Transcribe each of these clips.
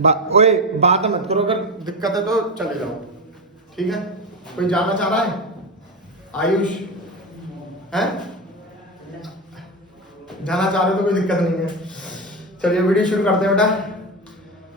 ओए बात मत करो, अगर दिक्कत है तो चले जाओ, ठीक है। कोई जाना चाह रहा है? आयुष है, जाना चाह रहे हो तो कोई दिक्कत नहीं है। चलिए वीडियो शुरू करते हैं बेटा।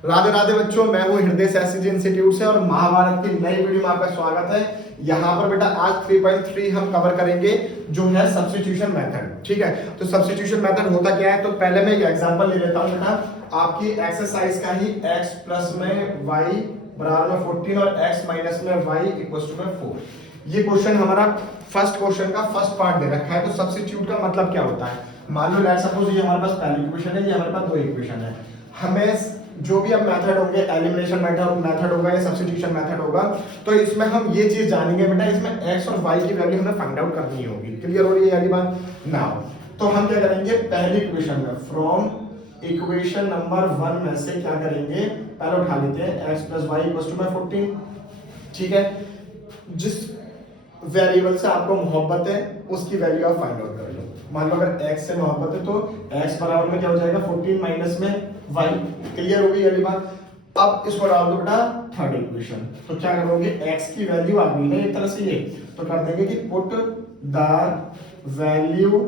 राधे राधे बच्चों, मैं हूं हृदय एससीजी इंस्टीट्यूट से और महाभारत की नई वीडियो में आपका स्वागत है। यहाँ पर बेटा आज 3.3 हम कवर करेंगे जो है सब्स्टिट्यूशन मेथड, ठीक है। तो सब्स्टिट्यूशन मेथड होता क्या है, तो पहले मैं एग्जांपल ले लेता हूँ बेटा। आपकी एक्सरसाइज का ही x प्लस में y बराबर में 14 और x माइनस में y इक्वल टू में 4। ये क्वेश्चन हमारा फर्स्ट क्वेश्चन का फर्स्ट पार्ट दे रखा है। तो सब्स्टिट्यूट का मतलब क्या होता है, मान लो लेट्स सपोज ये हमारे पास पहली इक्वेशन है, ये हमारे पास दो इक्वेशन है। हमें जो भी अब मेथड होंगे, एलिमिनेशन मेथड होगा या सब्स्टिट्यूशन मेथड होगा, तो इसमें हम ये चीज जानेंगे बेटा, इसमें x और y की वैल्यू हमें फाइंड आउट करनी होगी। क्लियर हो रही है ये बात? नाउ तो हम क्या करेंगे, पहली इक्वेशन में फ्रॉम इक्वेशन नंबर 1 में से क्या करेंगे, पहले उठा लेते हैं x plus Y equal to 14, ठीक है। जिस वेरिएबल से आपको मोहब्बत है उसकी वैल्यू आप फाइंड आउट कर लो। मान लो अगर x से मोहब्बत है तो x बराबर में क्या हो जाएगा 14 माइनस में y। क्लियर हो गई अगली बात। अब इसको डाल दो बेटा थर्ड इक्वेशन। तो क्या करोगे, x की वैल्यू आ गई ना एक तरह से, ये तो कर देंगे कि put the value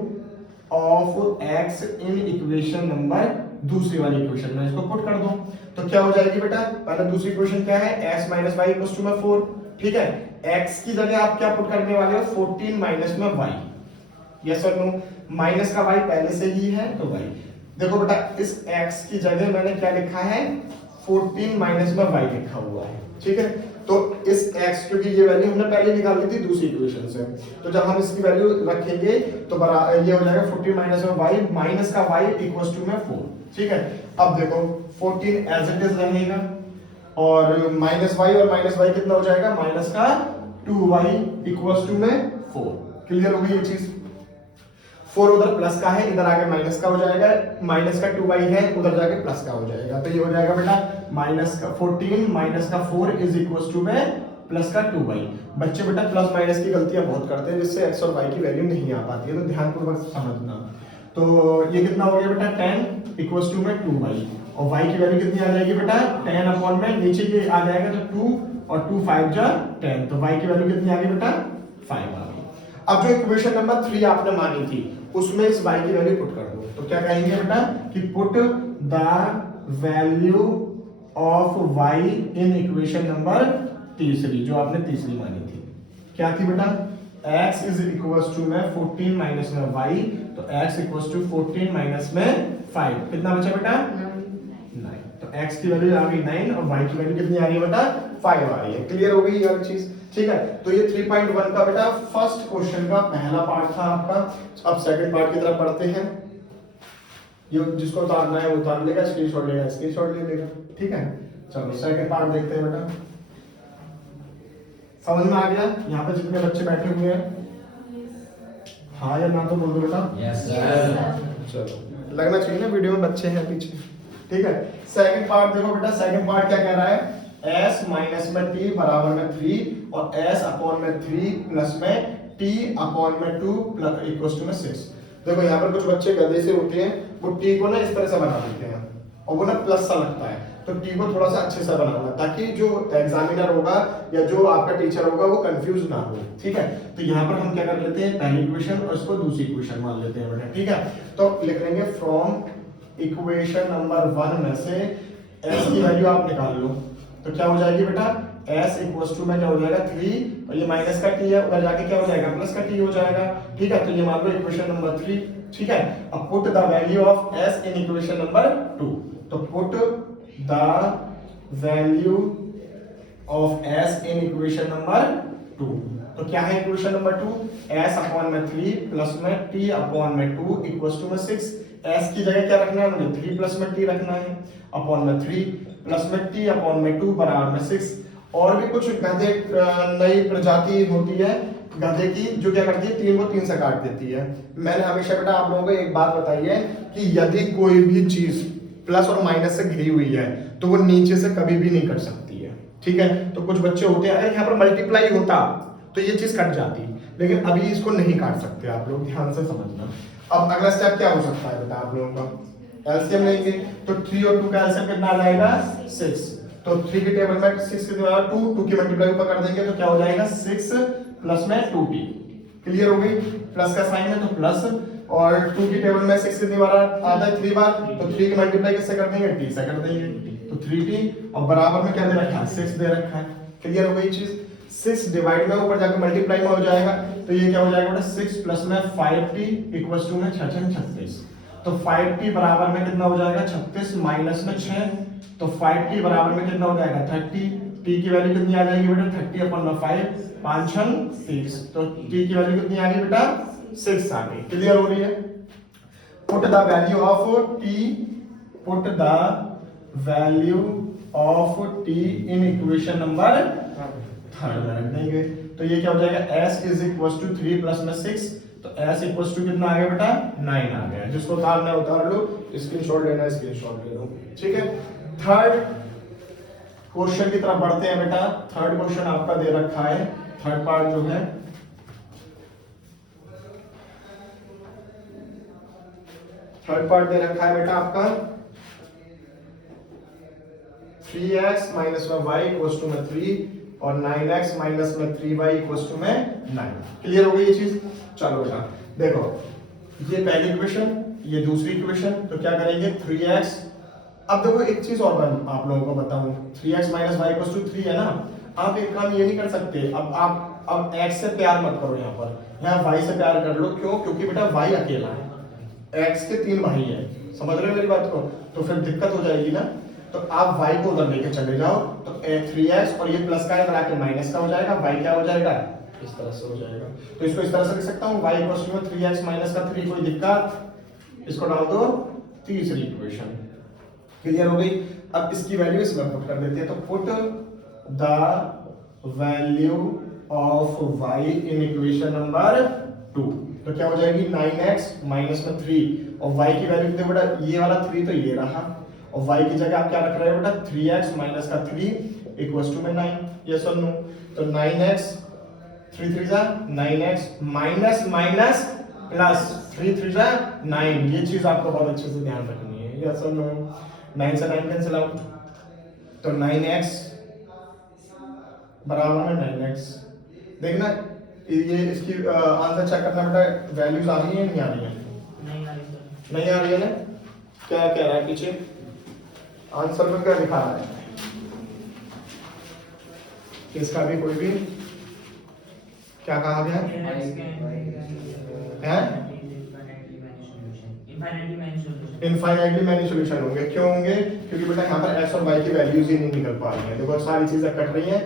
of x in equation number, दूसरी वाली इक्वेशन में इसको पुट कर दो। तो क्या हो जाएगी बेटा, पहले दूसरी इक्वेशन क्या है, x minus Y equal to में 4, ठीक है। x की जगह आप क्या पुट करने वाले हो, 14 माइनस में y। यस और नो, माइनस का y पहले से ही है तो y। देखो बेटा इस x की जगह मैंने क्या लिखा है, 14 माइनस में y लिखा हुआ है, ठीक है। तो इस x, क्योंकि ये वैल्यू हमने पहले निकाल ली थी दूसरी इक्वेशन से, तो जब हम इसकी वैल्यू रखेंगे तो ये हो जाएगा 14 माइनस में y, माइनस का y इक्वल टू में 4, ठीक है। अब देखो 14 एज इट इज रहेगा और माइनस y और माइनस y कितना हो जाएगा, माइनस का 2y इक्वल टू में 4। क्लियर हो गई ये चीज। 4 उधर प्लस का है, इधर आके माइनस का हो जाएगा, माइनस का 2y है, उधर जाके प्लस का हो जाएगा। तो ये हो जाएगा बेटा माइनस का 14 माइनस का 4 इज इक्वल टू में प्लस का 2y। बच्चे बेटा प्लस माइनस की गलतियां बहुत करते हैं जिससे x और y की वैल्यू नहीं आ पाती है, तो ध्यानपूर्वक समझना। तो ये कितना हो गया बेटा 10 इक्वल टू में 2y, और y की वैल्यू कितनी आ जाएगी बेटा 10 अपॉन में नीचे ये आ जाएगा तो 2 और 2 5 जा 10, तो y की वैल्यू कितनी आ गई बेटा 5 आ गई। अब जो इक्वेशन नंबर 3 आपने मानी थी उसमें इस y की वैल्यू पुट कर दो। तो क्या कहेंगे बेटा कि put the value of y in equation number तीसरी, जो आपने तीसरी मानी थी, क्या थी बेटा, x इज इक्वल्स टू में 14 माइनस में y, तो x इक्वल्स टू 14 माइनस में 5, कितना बचा बेटा 9। तो x की वैल्यू आ गई 9 और y की वैल्यू कितनी आ रही है बेटा 5 आ रही है। क्लियर हो गई ये चीज, ठीक है। तो ये 3.1 का बेटा फर्स्ट क्वेश्चन का पहला पार्ट था आपका। अब सेकंड पार्ट की तरफ बढ़ते हैं। ये जिसको उतारना है वो उतार लेगा, स्क्रीनशॉट लेगा स्क्रीनशॉट ले लेगा, ठीक है। चलो सेकंड पार्ट देखते हैं बेटा। समझ में आ गया यहाँ पे जितने बच्चे बैठे हुए हैं, हाँ या ना तो बोल दो बेटा। Yes sir. चलो लगना चाहिए ना वीडियो में बच्चे हैं पीछे, ठीक है। सेकंड पार्ट देखो बेटा, सेकंड पार्ट क्या कह रहा है, s माइनस में t बराबर में 3 और s अपॉन में 3 प्लस में t अपॉन में 2 प्लस इक्वल टू में 6। देखो यहाँ पर कुछ बच्चे गधे से होते हैं, वो t को ना इस तरह से बना देते हैं और वो ना प्लस सा लगता है, तो t को थोड़ा सा अच्छे से बनाना ताकि जो एग्जामिनर होगा या जो आपका टीचर होगा वो कंफ्यूज ना हो, ठीक है। तो यहाँ पर हम क्या कर लेते हैं, पहली इक्वेशन और इसको दूसरी इक्वेशन मान लेते हैं बेटा, ठीक है। तो लिख लेंगे फ्रॉम इक्वेशन नंबर 1 में से s की वैल्यू आप निकाल लो। तो क्या हो जाएगी बेटा, s इक्वल टू में क्या हो जाएगा 3 और ये माइनस का t है, उधर जाके क्या हो जाएगा प्लस का t हो जाएगा, ठीक है। तो ये मान लो इक्वेशन नंबर 3, ठीक है। अब put the value of s in equation number 2। तो put the value of s in equation number 2। तो क्या है इक्वेशन नंबर 2, s अपॉन में 3 प्लस में t अपॉन में 2 इक्वल टू में 6। s की जगह क्या रखना है मुझे, 3 प्लस में t रखना है, अपॉन में 3 प्लस में t अपॉन में 2 बराबर में 6। और भी कुछ गधे नई प्रजाति होती है गधे की जो क्या करती है, 3 को 3 से काट देती है। मैंने हमेशा बेटा आप लोगों को एक बात बताई है कि यदि कोई भी चीज प्लस और माइनस से घिरी हुई है तो वो नीचे से कभी भी नहीं कट सकती है, ठीक है। तो कुछ बच्चे होते हैं, अरे यहाँ पर मल्टीप्लाई होता तो ये चीज कट जाती, लेकिन अभी इसको नहीं काट सकते, आप लोग ध्यान से समझना। अब अगला स्टेप क्या हो सकता है बेटा आप लोगों का, एलसीएम लेंगे तो 3 और 2 का एलसीएम कितना आ जाएगा 6। तो 3 की टेबल में 6 के द्वारा 2 की मल्टीप्लाई ऊपर कर देंगे तो क्या हो जाएगा 6 प्लस में 2t। क्लियर हो गई, प्लस का साइन है तो प्लस, और 2 की टेबल में 6 कितनी बार आता है 3 बार, तो 3 की मल्टीप्लाई किससे कर देंगे t से कर देंगे, तो 3t और बराबर में क्या दे रखा है 6 दे रखा है। क्लियर हो गई चीज, 6 डिवाइड में ऊपर जाकर मल्टीप्लाई में हो जाएगा तो ये क्या हो जाएगा बेटा 6 प्लस में 5t इक्वल्स टू में 36। तो 5t बराबर में कितना हो जाएगा 36 माइनस में 6, तो 5t बराबर में कितना हो जाएगा 30। t की वैल्यू कितनी आ जाएगी बेटा 30 अपन में 5 5 6 30, तो t की वैल्यू कितनी आ गई बेटा 6 आ गई। क्लियर हो रही है। Put the value of t, put the value of t in equation number third में रख देंगे तो ये क्या हो जाएगा s is equal to 3 plus में 6, तो s इक्वल टू कितना आ गया बेटा 9 आ गया। जिसको उतारना है उतार लो, स्क्रीनशॉट लेना है स्क्रीनशॉट ले लो। ठीक है, थर्ड क्वेश्चन की तरफ बढ़ते हैं बेटा। थर्ड क्वेश्चन आपका दे रखा है, थर्ड पार्ट जो है थर्ड पार्ट दे रखा है बेटा आपका 3x माइनस में y इक्वल्स टू में 3 और 9x माइनस में 3y इक्वल्स टू में 9। क्लियर हो गई ये चीज। चलो बेटा देखो, ये पहली इक्वेशन, ये दूसरी इक्वेशन, तो क्या करेंगे 3x। अब देखो एक चीज और मैं आप लोगों को बताऊं, 3x minus y equals to 3 है ना, आप एक काम ये नहीं कर सकते, अब x से प्यार मत करो, यहाँ y से प्यार कर लो। क्यों? क्योंकि बेटा y अकेला है, x के 3 भाई है, समझ रहे हो मेरी बात को, तो फिर दिक्कत हो जाएगी ना। तो आप y को उधर लेके चले जाओ तो 3x और ये प्लस का है मिला के माइनस का हो जाएगा, y क्या हो जाएगा इस तरह से हो जाएगा। तो इसको इस तरह से लिख सकता हूँ y equals to 3x minus का 3, कोई दिक्कत, इसको डाल दो तीसरी इक्वेशन। क्लियर हो गई। अब इसकी वैल्यू इसमें पुट कर देते हैं, तो put the value of y in equation number 2, तो क्या हो जाएगी 9x माइनस में 3 और y की वैल्यू कितने बेटा, ये वाला 3 तो ये रहा, और y की जगह आप क्या रख रहे हो बेटा 3x माइनस का 3 इक्वल्स टू में 9। यस और नो, तो 9x 3 3 जा 9x माइनस माइनस प्लस 3 3 जा 9, ये चीज आपको बहुत अच्छे से ध्यान रखनी है। यस और नो, 9 से 9 कैंसिल आउट, तो 9x बराबर में 9x। देखना ये इसकी आंसर चेक करना बेटा, वैल्यूज आ रही है नहीं आ रही है, नहीं आ रही है ना, क्या कह रहा है पीछे आंसर में क्या दिखा रहा है, इसका भी कोई भी क्या कहा गया है, इनफाइनाइटली मैनी सॉल्यूशन होंगे। क्यों होंगे? क्योंकि बेटा यहाँ पर x और y की वैल्यूज ही नहीं निकल पा रही हैं। देखो सारी चीजें कट रही हैं।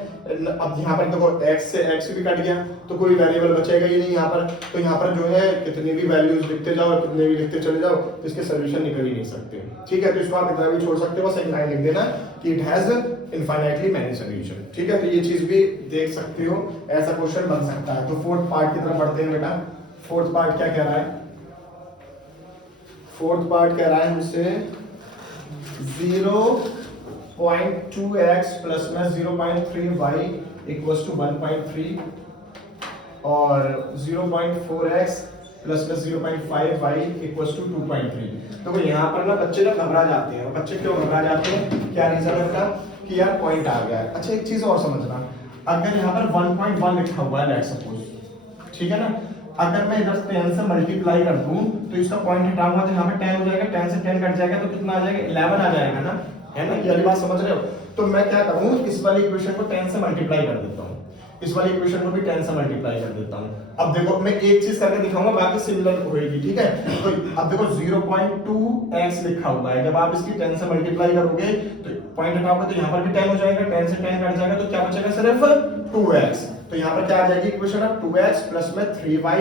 अब यहाँ पर देखो x से x भी कट गया तो कोई वेरिएबल बचेगा ही नहीं यहाँ पर, तो यहाँ पर जो है कितनी भी वैल्यूज लिखते जाओ और कितने भी लिखते चले जाओ तो इसके सोल्यूशन निकल ही नहीं सकते। ठीक है, तो इसको आप इतना भी छोड़ सकते हो, बस एक लाइन लिख देना कि it has infinitely many solution. ठीक है, तो ये चीज भी देख सकते हो, ऐसा क्वेश्चन बन सकता है। तो फोर्थ पार्ट की तरफ बढ़ते हैं बेटा। फोर्थ पार्ट क्या कह रहा है, फोर्थ पार्ट कह रहा है हमसे 0.2x प्लस में 0.3y इक्वल्स टू 1.3 और 0.4x प्लस में 0.5y इक्वल्स टू 2.3। तो यहाँ पर ना बच्चे ना घबरा जाते हैं। बच्चे क्यों घबरा जाते हैं, क्या रीजन है उसका कि यार पॉइंट आ गया है। अच्छा एक चीज और समझना, अगर यहाँ पर 1.1 लिखा हुआ है लेट्स सपोज, ठीक है ना, अगर मैं इधर 10 से मल्टीप्लाई कर दूं तो इसका पॉइंट हटाऊंगा तो यहाँ पे 10 हो जाएगा, 10 से 10 कट जाएगा तो कितना आ जाएगा 11 आ जाएगा ना, है ना, ये वाली बात समझ रहे हो। तो मैं क्या करूं, इस वाली इक्वेशन को 10 से मल्टीप्लाई कर देता हूं, इस वाली इक्वेशन को भी 10 से मल्टीप्लाई कर देता हूं। अब देखो मैं एक चीज करके दिखाऊंगा, बाकी सिमिलर होएगी। ठीक है, तो अब देखो 0.2x लिखा हुआ है, जब आप इसकी 10 से मल्टीप्लाई करोगे तो पॉइंट हटाओगे तो यहाँ पर भी 10 हो जाएगा, 10 से 10 कट जाएगा तो क्या बचेगा सिर्फ 2x। तो यहाँ पर क्या आ जाएगी इक्वेशन ऑफ 2x प्लस में 3y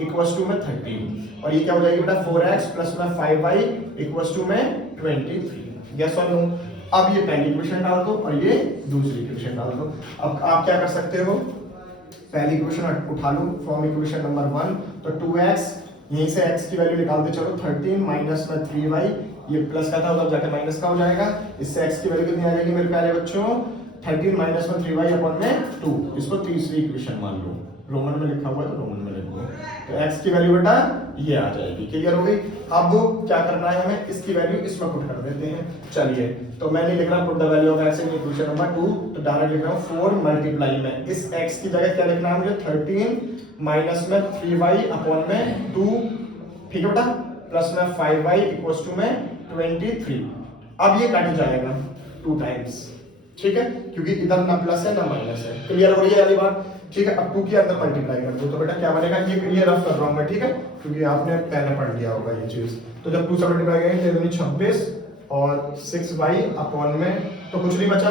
इक्वल्स टू में 13 और ये क्या हो जाएगी बेटा 4x प्लस में 5y इक्वल्स टू में 23। यस और नो। अब ये पहली इक्वेशन डाल दो और ये दूसरी इक्वेशन डाल दो। अब आप क्या कर सकते हो, पहली इक्वेशन उठा लो फ्रॉम इक्वेशन नंबर 1, तो 2x यहीं से x की वैल्यू निकालते चलो, 13 माइनस में 3y, ये प्लस का था उधर जाके माइनस का हो जाएगा, इससे x की वैल्यू कितनी आ जाएगी मेरे प्यारे बच्चों 13 माइनस में 3y अपॉन में 2। इसको तीसरी इक्वेशन मान लो। रोमन में लिखा हुआ है तो रोमन में लिख दो। तो x की वैल्यू बेटा ये आ जाएगी। क्लियर हो गई। अब क्या करना है हमें, इसकी वैल्यू इसमें पुट कर देते हैं। चलिए तो मैं नहीं लिख रहा put the value of x in equation number 2, तो डायरेक्ट लिख रहा हूं 4 मल्टीप्लाई में इस x की जगह क्या लिखना है मुझे 13 माइनस में 3y अपॉन में 2, ठीक है बेटा, प्लस में 5y इक्वल्स टू में 23। अब ये कट जाएगा 2 टाइम्स, ठीक है, क्योंकि इधर ना प्लस है ना माइनस है। क्लियर हो रही है वाली बात, ठीक है। अब 2 के अंदर मल्टीप्लाई कर दो तो बेटा क्या बनेगा, ये रफ कर रहा हूं मैं, ठीक है, क्योंकि आपने पहले पढ़ लिया होगा ये चीज। तो जब 2 से मल्टीप्लाई करेंगे तो 26 और 6y अपॉन में तो कुछ नहीं बचा,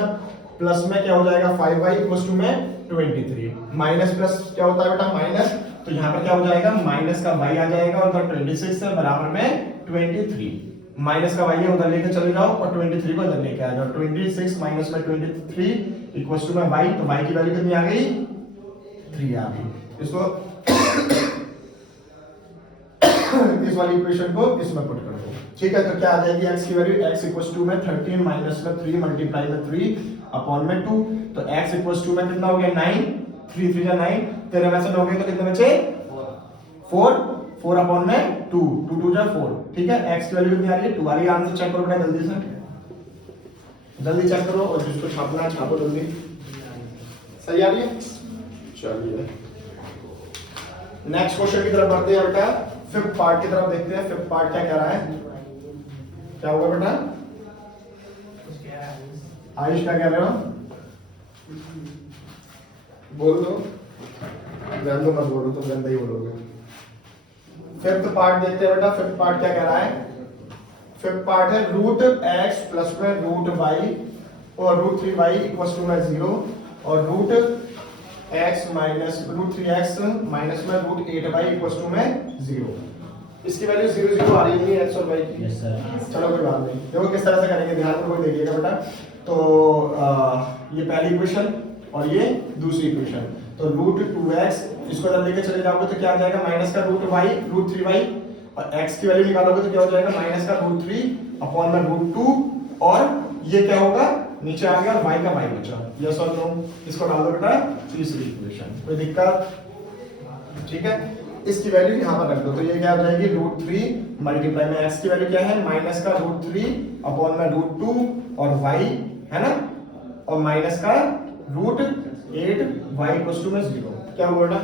प्लस में क्या हो जाएगा 5y इक्वल्स टू में 23, माइनस प्लस क्या होता है बेटा माइनस, तो यहाँ पर क्या हो जाएगा माइनस का y आ जाएगा और उधर 26 है बराबर में 23, माइनस का y है उधर लेके चले जाओ और 23 को इधर लेके आ जाओ। 26 माइनस में 23 इक्वल्स टू में y, तो y की वैल्यू कितनी आ गई 3 आ गई। इसको इस वाली इक्वेशन को इसमें पुट कर दो, ठीक है। तो क्या आ जाएगी x की वैल्यू, x इक्वल्स टू में 13 माइनस में 3 मल्टीप्लाई में 3 अपॉन में 2, तो x इक्वल्स टू में कितना हो गया 9, 3 3 9, तेरे में से हो गए तो कितने बचे 4, 4 अपॉन में 2, 2 2 जा 4, ठीक है। x की वैल्यू कितनी आ रही है 2 आ रही है। आंसर चेक करो बेटा जल्दी से, जल्दी चेक करो और जिसको छापना है छापो जल्दी। सही आ रही है। चलिए नेक्स्ट क्वेश्चन की तरफ बढ़ते हैं बेटा, फिफ्थ पार्ट की तरफ देखते हैं। फिफ्थ पार्ट क्या कह रहा है, क्या होगा बेटा आयुष क्या कह रहे हो, बोल दो, गंदो मत बोलो, तो गंदा ही बोलोगे। फिफ्थ पार्ट देखते हैं बेटा, फिफ्थ पार्ट क्या कह रहा है, फिफ्थ पार्ट है रूट x प्लस में रूट y और रूट 3y इक्वल्स टू में 0 और root x minus root 3x minus में रूट 8y इक्वल्स टू में 0। इसकी वैल्यू 0 0 आ रही है x और y की। चलो कोई बात नहीं, देखो किस तरह से करेंगे, ध्यान में कोई देखिएगा बेटा। तो ये पहली इक्वेशन और ये दूसरी इक्वेशन, तो रूट 2x इसको इधर लेके चले जाओगे तो क्या आ जाएगा माइनस का रूट y रूट 3y और x की वैल्यू निकालोगे तो क्या हो जाएगा माइनस का रूट 3 अपॉन में रूट 2 और ये क्या होगा नीचे आ गया y का y बचा। यस और नो, इसको डाल दो बेटा तीसरी इक्वेशन, कोई दिक्कत, ठीक है। इसकी वैल्यू यहाँ पर रख दो तो ये क्या हो जाएगी रूट 3 मल्टीप्लाई में x की वैल्यू क्या है माइनस का रूट 3 अपॉन में रूट 2 और y है ना, और माइनस का रूट 8y इक्वल्स टू में 0। क्या हुआ बेटा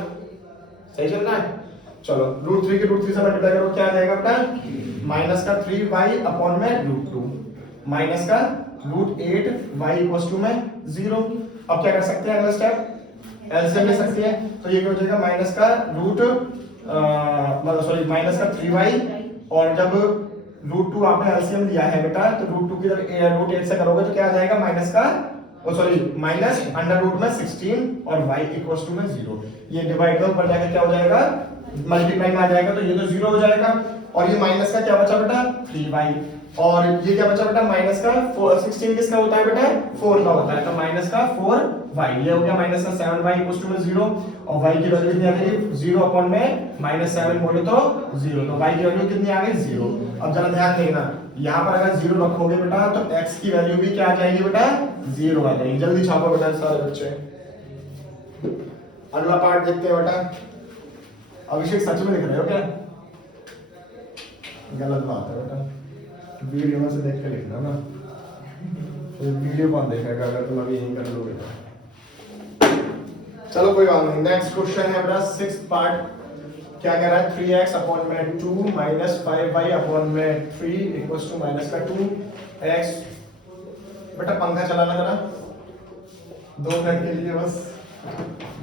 सही चल रहा है। चलो रूट 3 के रूट 3 से मल्टीप्लाई करो क्या आ जाएगा बेटा माइनस का 3y अपॉन में रूट 2 माइनस का रूट 8y इक्वल्स टू में 0। अब क्या कर सकते हैं अगला स्टेप एलसीएम ले सकते हैं, तो ये क्या हो जाएगा माइनस का रूट सॉरी माइनस का 3y और जब रूट 2 आपने एलसीएम लिया है बेटा तो रूट 2 की जब रूट 8 से करोगे तो क्या आ जाएगा माइनस का सॉरी माइनस अंडर रूट में 16 और y इक्वल्स टू में 0। ये डिवाइड में ऊपर जाकर क्या हो जाएगा मल्टीप्लाई में आ जाएगा तो ये तो 0 हो जाएगा और ये माइनस का क्या बचा बेटा 3y और ये क्या बचा बेटा माइनस का 16 किसका होता है बेटा 4 का होता है, तो माइनस का 4y ये हो गया माइनस का 7y इक्वल्स टू में 0 और y की वैल्यू कितनी आ गई 0 अपॉन में माइनस 7 बोले तो 0, तो y की वैल्यू कितनी आ गई 0। अब जरा ध्यान देना यहाँ पर अगर 0 रखोगे बेटा तो x की वैल्यू भी क्या आ जाएगी बेटा 0 आ जाएगी। जल्दी छापो बेटा सारे बच्चे। अगला पार्ट देखते हैं बेटा। अभिषेक सच में लिख रहे हो क्या, गलत बात है बेटा, वीडियो में से देख के लिखना ना, तो वीडियो कौन देखेगा अगर तुम अभी यहीं कर लोगे तो। चलो कोई बात नहीं। नेक्स्ट क्वेश्चन है बेटा सिक्स्थ पार्ट, क्या कह रहा है 3x अपॉन में 2 माइनस 5y अपॉन में 3 इक्वल्स टू माइनस का 2x। बेटा पंखा चलाना जरा 2 मिनट के लिए बस,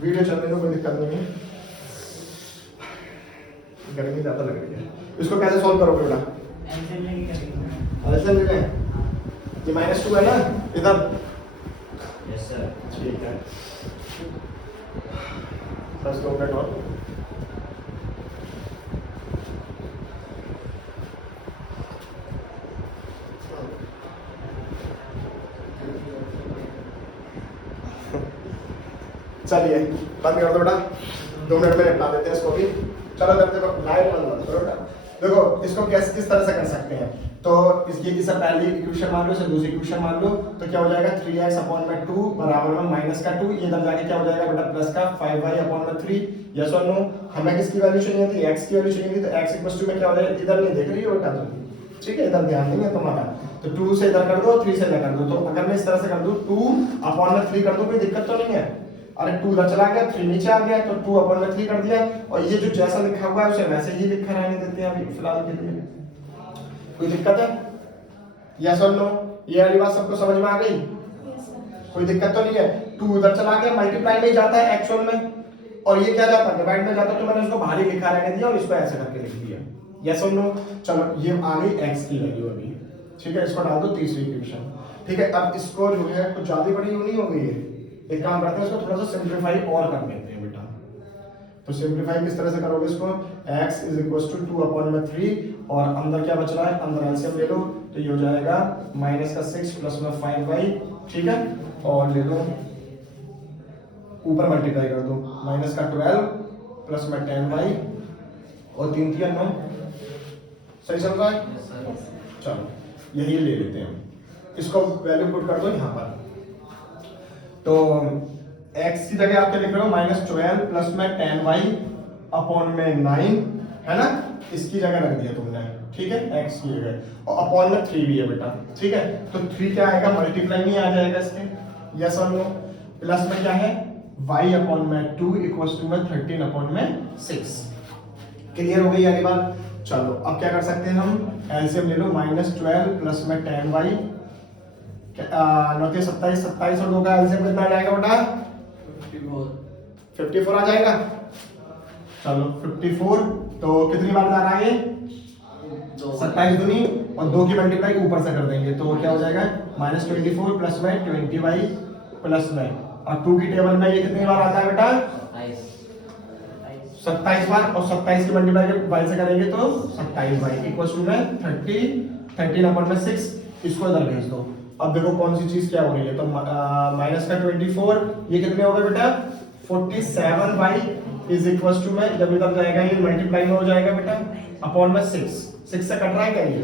वीडियो चलने में कोई दिक्कत नहीं है, गर्मी ज्यादा लग रही है। इसको कैसे सॉल्व करोगे बेटा ऐसे ले लें, ये -2 है ना इधर। यस सर ठीक है बस 2 मिनट और। चलिए बंद कर दो बेटा, 2 मिनट में निपटा देते हैं इसको भी। चलो करते लाइट बंद करो बेटा, देखो इसको कैसे किस तरह से कर सकते हैं, तो इसकी इसे पहली इक्वेशन मान लो, इसे दूसरी इक्वेशन मान लो, तो क्या हो जाएगा 3x अपॉन में 2 बराबर में माइनस का 2, ये इधर जाके क्या हो जाएगा बेटा प्लस का 5y अपॉन में 3। यस और नो? हमें किसकी वैल्यू चाहिए थी? x की वैल्यू चाहिए थी, तो x इक्वल टू में क्या हो जाएगा, इधर नहीं देख रही हो बेटा तुम, ठीक है, इधर ध्यान नहीं है तुम्हारा, तो 2 से इधर कर दो, 3 से इधर कर दो। तो अगर मैं इस तरह से कर दूं 2 अपॉन में 3 कर दूं, कोई दिक्कत तो नहीं है? अरे 2 उधर चला गया, 3 नीचे आ गया, तो 2 अपॉन में 3 कर दिया, और ये जो जैसा लिखा हुआ है उसे वैसे ही लिखा रहने देते हैं अभी फिलहाल के लिए। कोई दिक्कत है? यस और नो? ये वाली बात सबको समझ में आ गई? कोई दिक्कत तो नहीं है? 2 उधर चला गया, मल्टीप्लाई में जाता है एक्चुअल में, और ये क्या जाता है डिवाइड में जाता है, तो मैंने उसको बाहर ही लिखा रहने दिया और इसको ऐसे करके लिख दिया। यस और नो? चलो ये आ गई x की वैल्यू अभी, ठीक है, इसको डाल दो तीसरी इक्वेशन, ठीक है। अब इसको जो है कुछ ज्यादा बड़ी नहीं हो गई है, एक काम करते हैं इसको थोड़ा सा सिंपलीफाई और कर देते हैं बेटा। तो सिंपलीफाई किस तरह से करोगे इसको, x is equal to 2 upon में 3, और अंदर क्या बच रहा है, अंदर एलसीएम ले लो, तो ये हो जाएगा माइनस का 6 प्लस में 5y, ठीक है, और ले लो ऊपर मल्टीप्लाई कर दो, माइनस का 12 प्लस में 10y, और 3 3 9, सही चल रहा है? Yes, sir. चलो यही ले लेते हैं, इसको वैल्यू पुट कर दो यहाँ पर, तो x की जगह आप क्या लिख रहे हो, माइनस 12 प्लस में 10y अपॉन में 9, है ना, इसकी जगह रख दिया तुमने, ठीक है, x की जगह, और अपॉन में 3 भी है बेटा, ठीक है, तो 3 क्या आएगा, मल्टीप्लाई में आ जाएगा इसके, यस और नो? प्लस में क्या है, y अपॉन में 2 इक्वल्स टू में 13 अपॉन में 6। क्लियर हो गई यारी बात? चलो अब क्या कर सकते हैं हम, एलसीएम ले लो, माइनस 12 प्लस में 10y, 9 के 27, 27 और 2 का एलसीएम कितना आ जाएगा बेटा, 54 आ जाएगा। चलो 54, तो कितनी बार जा रहा है, 27 दूनी, और 2 की मल्टीप्लाई ऊपर से कर देंगे, तो क्या हो जाएगा माइनस 24 प्लस में 20y प्लस में, और 2 की टेबल में ये कितनी बार आता है बेटा, 27 बार, और 27 की मल्टीप्लाई y से करेंगे तो 27y इक्वल्स टू में 13 अपॉन में 6, इसको इधर भेज दो। अब देखो कौन सी चीज क्या हो रही है, तो माइनस का 24, ये कितने हो गए बेटा, 47y इज इक्वल्स टू में, जब इधर जाएगा ये मल्टीप्लाई में हो जाएगा बेटा, अपॉन में 6 से कट रहा है क्या ये,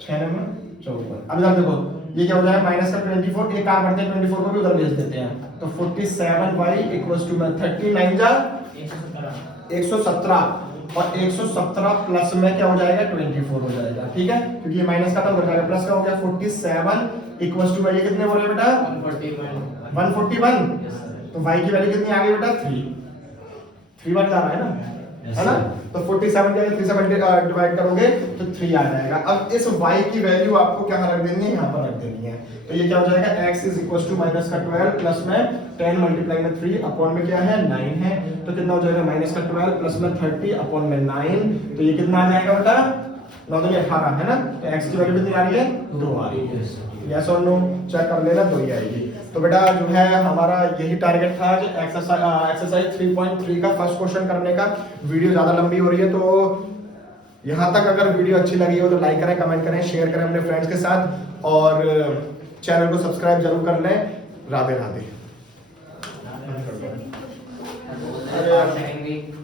6 में 54। अब इधर देखो ये क्या हो जाएगा, माइनस का 24, एक काम करते हैं 24 को भी उधर भेज देते हैं, तो 47y इक्वल्स टू में 39 जा 117, और 117 प्लस में क्या हो जाएगा 24 हो जाएगा, ठीक है, क्योंकि ये माइनस का था उधर जाएगा प्लस का हो गया, 47 इक्वल्स टू में ये कितने हो रहे हैं बेटा, 141, तो y की वैल्यू कितनी आ गई बेटा, 3 बार जा रहा है ना, है ना, तो 47 के 3 से डिवाइड करोगे तो 3 आ जाएगा। अब इस y की वैल्यू आपको क्या रख देनी है, यहाँ पर रख देनी है, तो ये क्या हो जाएगा, x is equal to minus का 12 प्लस में 10 मल्टीप्लाई में 3 अपॉन में क्या है 9 है, तो कितना हो जाएगा माइनस का 12 प्लस में 30 अपॉन में 9, तो ये कितना आ जाएगा बेटा, 9 दूनी 18 है ना, तो x की वैल्यू कितनी आ रही है, 2 आ रही है, यस और नो? चेक कर लेना, 2 ही आएगी। तो बेटा जो है हमारा यही टारगेट था कि एक्सरसाइज 3.3 का फर्स्ट क्वेश्चन करने का। वीडियो ज़्यादा लंबी हो रही है, तो यहाँ तक अगर वीडियो अच्छी लगी हो तो लाइक करें, कमेंट करें, शेयर करें अपने फ्रेंड्स के साथ, और चैनल को सब्सक्राइब जरूर कर लें। राधे राधे। Second week